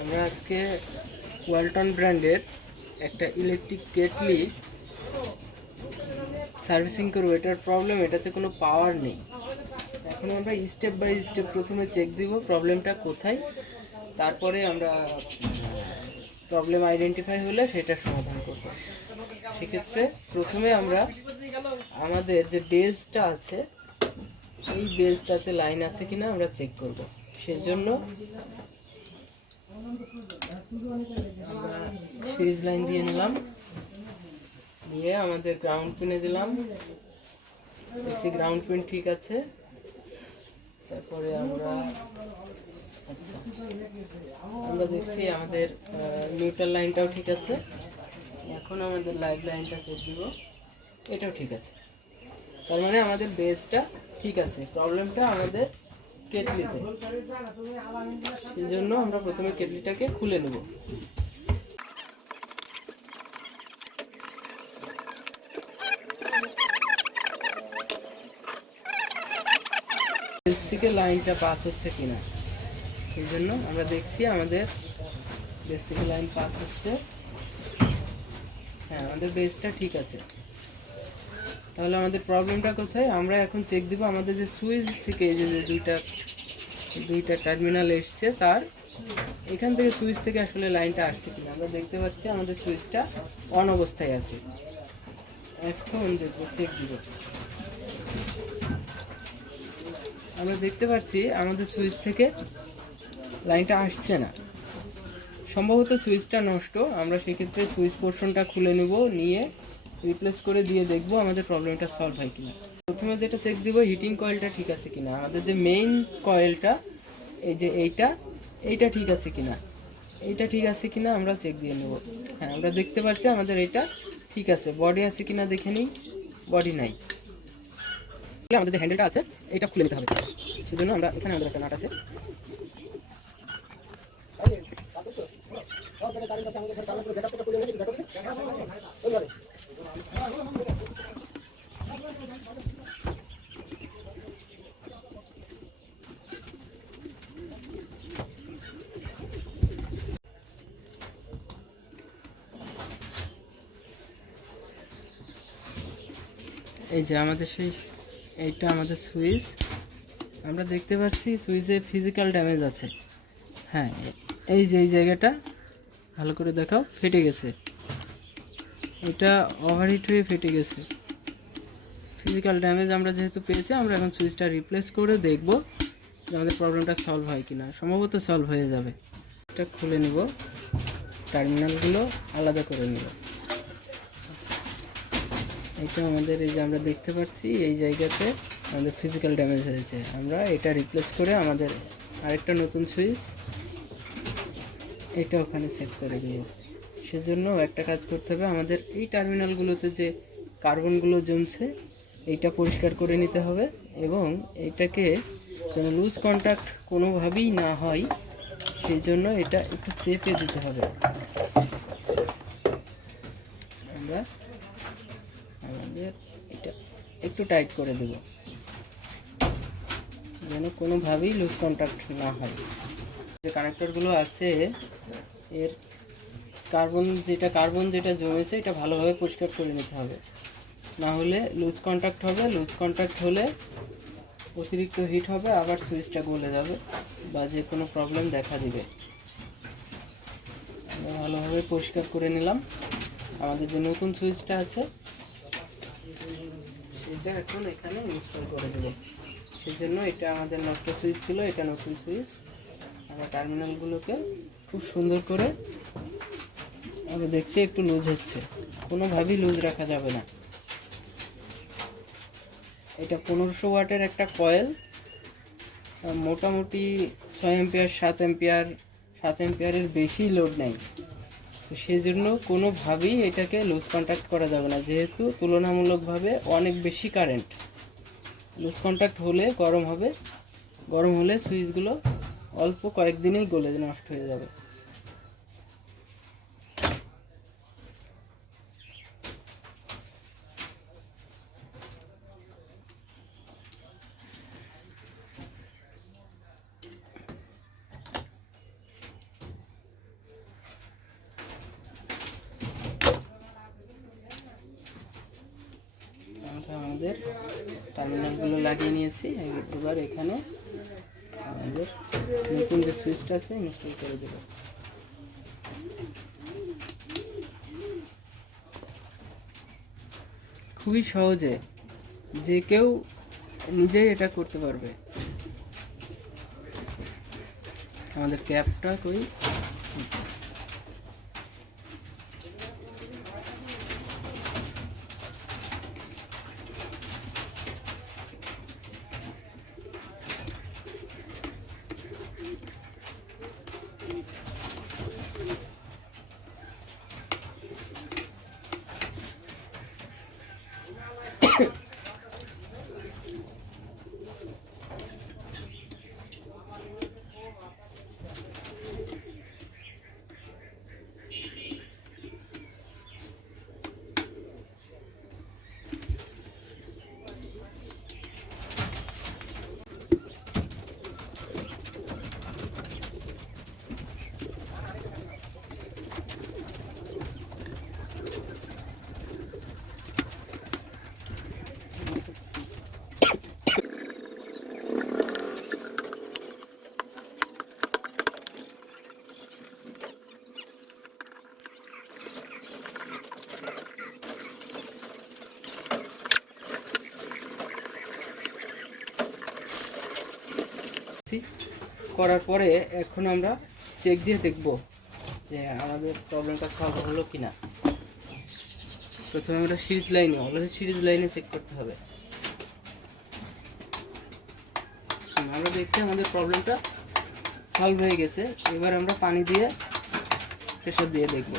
আমরা আজকে ওয়ালটন ব্র্যান্ডের একটা ইলেকট্রিক কেটলি সার্ভিসিং করবো। এটার প্রবলেম, এটাতে কোনো পাওয়ার নেই। এখন আমরা স্টেপ বাই স্টেপ প্রথমে চেক দিব প্রবলেমটা কোথায়, তারপরে আমরা প্রবলেম আইডেন্টিফাই হলে সেটার সমাধান করব। সেক্ষেত্রে প্রথমে আমরা আমাদের যে বেসটা আছে এই বেসটাতে লাইন আছে কিনা আমরা চেক করব। সেজন্য আমরা সিরিজ লাইন দিয়ে নিলাম, নিয়ে আমাদের গ্রাউন্ড পিনে দিলাম। দেখছি গ্রাউন্ড পিন ঠিক আছে। তারপরে আমরা দেখছি আমাদের নিউট্রাল লাইনটাও ঠিক আছে। এখন আমাদের লাইভ লাইনটা সেট দিব, এটাও ঠিক আছে। তার মানে আমাদের বেসটা ঠিক আছে, প্রবলেমটা আমাদের কেটলিতে। সেই জন্য আমরা প্রথমে কেটলিটাকে খুলে নেব। বেস থেকে লাইনটা পাস হচ্ছে কিনা, সেই জন্য আমরা দেখছি আমাদের বেস থেকে লাইন পাস হচ্ছে। হ্যাঁ, আমাদের বেসটা ঠিক আছে। তাহলে আমাদের প্রবলেমটা কোথায় আমরা এখন চেক দিব। আমাদের যে সুইচ থেকে যে দুইটা টার্মিনাল এসছে, তার এখান থেকে সুইচ থেকে আসলে লাইনটা আসছে কিনা আমরা দেখতে পাচ্ছি। আমাদের সুইচটা অন অবস্থায় আছে। এখন দেখবো, চেক দিব। আমরা দেখতে পাচ্ছি আমাদের সুইচ থেকে লাইনটা আসছে না, সম্ভবত সুইচটা নষ্ট। আমরা সেক্ষেত্রে সুইচ পোর্শনটা খুলে নেব, নিয়ে রিপ্লেস করে দিয়ে দেখব আমাদের প্রবলেমটা সলভ হয় কিনা। প্রথমে যেটা চেক দিব, হিটিং কয়েলটা ঠিক আছে কিনা। আমাদের যে মেইন কয়েলটা, এই যে এইটা ঠিক আছে কিনা, এইটা ঠিক আছে কিনা আমরা চেক দিয়ে নেব। হ্যাঁ, আমরা দেখতে পাচ্ছি আমাদের এটা ঠিক আছে। বডি আছে কিনা দেখে নিই, বডি নাই। আমাদের যে হ্যান্ডেলটা আছে এটা খুলে নিতে হবে। সেজন্য আমরা এখানে আমাদের একটা নাট আছে, এই যে আমাদের এইটা আমাদের সুইচ। আমরা দেখতে পাচ্ছি সুইচে ফিজিক্যাল ড্যামেজ আছে। হ্যাঁ, এই যে এই জায়গাটা ভালো করে দেখাও, ফেটে গেছে। এটা ওভারহিট হয়ে ফেটে গেছে। ফিজিক্যাল ড্যামেজ আমরা যেহেতু পেয়েছি, আমরা এখন সুইচটা রিপ্লেস করে দেখব যে আমাদের প্রবলেমটা সলভ হয় কিনা। সম্ভবত সলভ হয়ে যাবে। এটা খুলে নিব, টার্মিনালগুলো আলাদা করে নিব। এইটা আমাদের, এই যে আমরা দেখতে পাচ্ছি এই জায়গাতে আমাদের ফিজিক্যাল ড্যামেজ হয়েছে। আমরা এটা রিপ্লেস করে আমাদের আরেকটা নতুন সুইচ এটা ওখানে সেট করে দেব। সেজন্য একটা কাজ করতে হবে, আমাদের এই টার্মিনালগুলোতে যে কার্বনগুলো জমছে এইটা পরিষ্কার করে নিতে হবে, এবং এইটাকে যেন লুজ কন্ট্যাক্ট কোনোভাবেই না হয় সেই জন্য এটা একটু চেপে দিতে হবে। আমরা আমাদের এটা একটু টাইট করে দেব যেন কোনোভাবেই লুজ কন্ট্যাক্ট না হয়। যে কানেক্টরগুলো আছে এর কার্বন যেটা জমেছে এটা ভালোভাবে পরিষ্কার করে নিতে হবে, না হলে লুজ কন্ট্যাক্ট হবে। লুজ কন্ট্যাক্ট হলে অতিরিক্ত হিট হবে, আবার সুইচটা গলে যাবে বা যে কোনো প্রবলেম দেখা দিবে। আমরা ভালোভাবে পরিষ্কার করে নিলাম। আমাদের যে নতুন সুইচটা আছে সেটা এখন এখানে ইনস্টল করে দেব। সেই জন্য এটা আমাদের নষ্ট সুইচ ছিল, এটা নতুন সুইচ। আমরা টার্মিনালগুলোকে খুব সুন্দর করে আমরা দেখছি একটু লুজ হচ্ছে, কোনোভাবেই লুজ রাখা যাবে না। এটা 1500 ওয়াটের একটা কয়েল, মোটামুটি 6 অ্যাম্পিয়ার 7 অ্যাম্পিয়ারের বেশি লোড নেই। তো সেই জন্য কোনোভাবেই এটাকে লুজ কন্ট্যাক্ট করা যাবে না, যেহেতু তুলনামূলকভাবে অনেক বেশি কারেন্ট। লুজ কন্ট্যাক্ট হলে গরম হবে, গরম হলে সুইচগুলো অল্প কয়েকদিনেই গলে নষ্ট হয়ে যাবে। আমাদের টার্মিনালগুলো লাগিয়ে নিয়েছি। এবার এখানে আমাদের নতুন যে সুইচটা আছে ইনস্টল করে দেব। খুবই সহজে যে কেউ নিজেই এটা করতে পারবে। আমাদের ক্যাপটা কই, করার পরে এখন আমরা চেক দিয়ে দেখব যে আমাদের প্রবলেমটা সলভ হলো কিনা। প্রথমে আমরা সিরিজ লাইনে, অলওয়েজ সিরিজ লাইনে চেক করতে হবে। আমরা দেখছি আমাদের প্রবলেমটা সলভ হয়ে গেছে। এবার আমরা পানি দিয়ে প্রেসার দিয়ে দেখব।